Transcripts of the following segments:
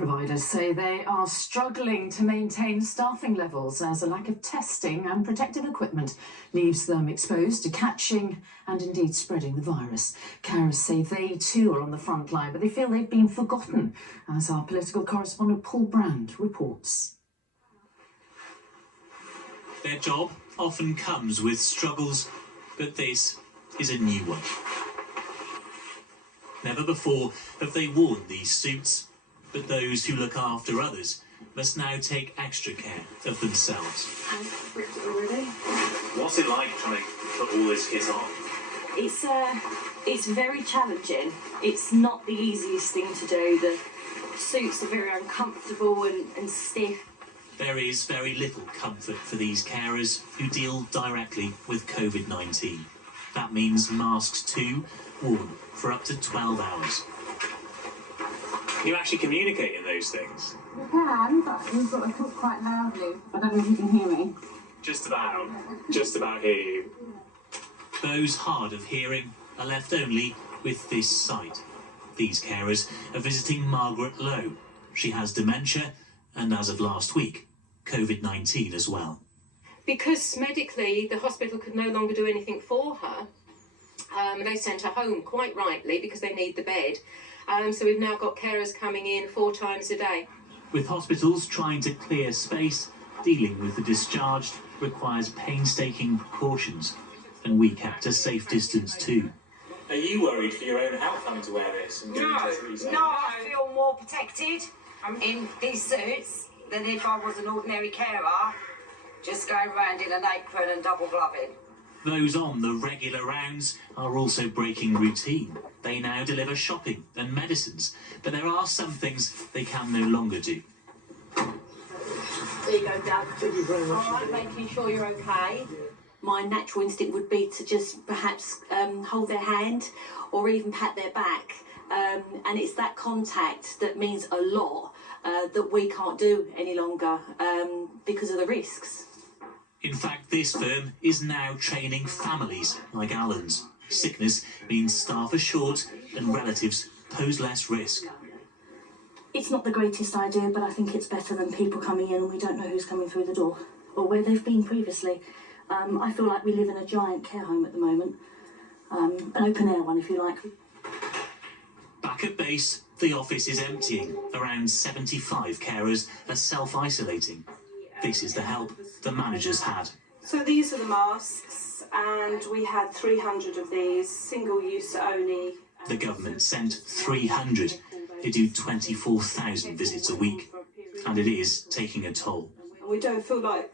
providers say they are struggling to maintain staffing levels as a lack of testing and protective equipment leaves them exposed to catching and indeed spreading the virus. Carers say they too are on the front line, but they feel they've been forgotten, as our political correspondent Paul Brand reports. Their job often comes with struggles, but this is a new one. Never before have they worn these suits, but those who look after others must now take extra care of themselves. What's it like trying to put all this kit on? It's very challenging. It's not the easiest thing to do. The suits are very uncomfortable and stiff. There is very little comfort for these carers who deal directly with COVID-19. That means masks too, worn for up to 12 hours. Can you actually communicate in those things? We can, but we've got to talk quite loudly. I don't know if you can hear me. Just about hear you. Those hard of hearing are left only with this sight. These carers are visiting Margaret Lowe. She has dementia and, as of last week, COVID-19 as well. Because medically the hospital could no longer do anything for her, they sent her home, quite rightly, because they need the bed. So we've now got carers coming in 4 times a day. With hospitals trying to clear space, dealing with the discharged requires painstaking precautions, and we kept a safe distance too. Are you worried for your own health having to wear this? And No, I feel more protected in these suits than if I was an ordinary carer, just going around in an apron and double gloving. Those on the regular rounds are also breaking routine. They now deliver shopping and medicines, but there are some things they can no longer do. There you go, Dad. Thank you very much. All right, making sure you're okay. My natural instinct would be to just perhaps hold their hand or even pat their back. And it's that contact that means a lot that we can't do any longer because of the risks. In fact, this firm is now training families like Alan's. Sickness means staff are short and relatives pose less risk. It's not the greatest idea, but I think it's better than people coming in and we don't know who's coming through the door or where they've been previously. I feel like we live in a giant care home at the moment, an open-air one if you like. Back at base, the office is emptying. Around 75 carers are self-isolating. This is the help the managers had. So these are the masks, and we had 300 of these, single-use only. The government sent 300. They do 24,000 visits a week, and it is taking a toll. We don't feel like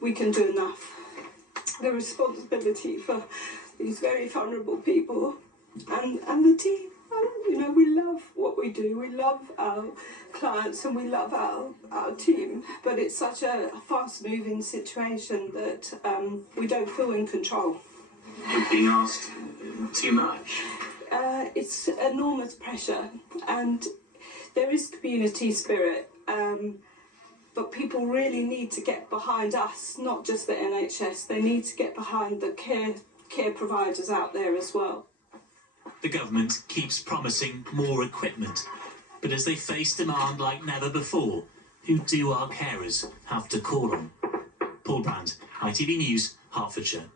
we can do enough. The responsibility for these very vulnerable people and the team. You know, we love what we do. We love our clients and we love our team. But it's such a fast-moving situation that we don't feel in control. You're being asked too much. It's enormous pressure, and there is community spirit. But people really need to get behind us, not just the NHS. They need to get behind the care providers out there as well. The government keeps promising more equipment, but as they face demand like never before, who do our carers have to call on? Paul Brand, ITV News, Hertfordshire.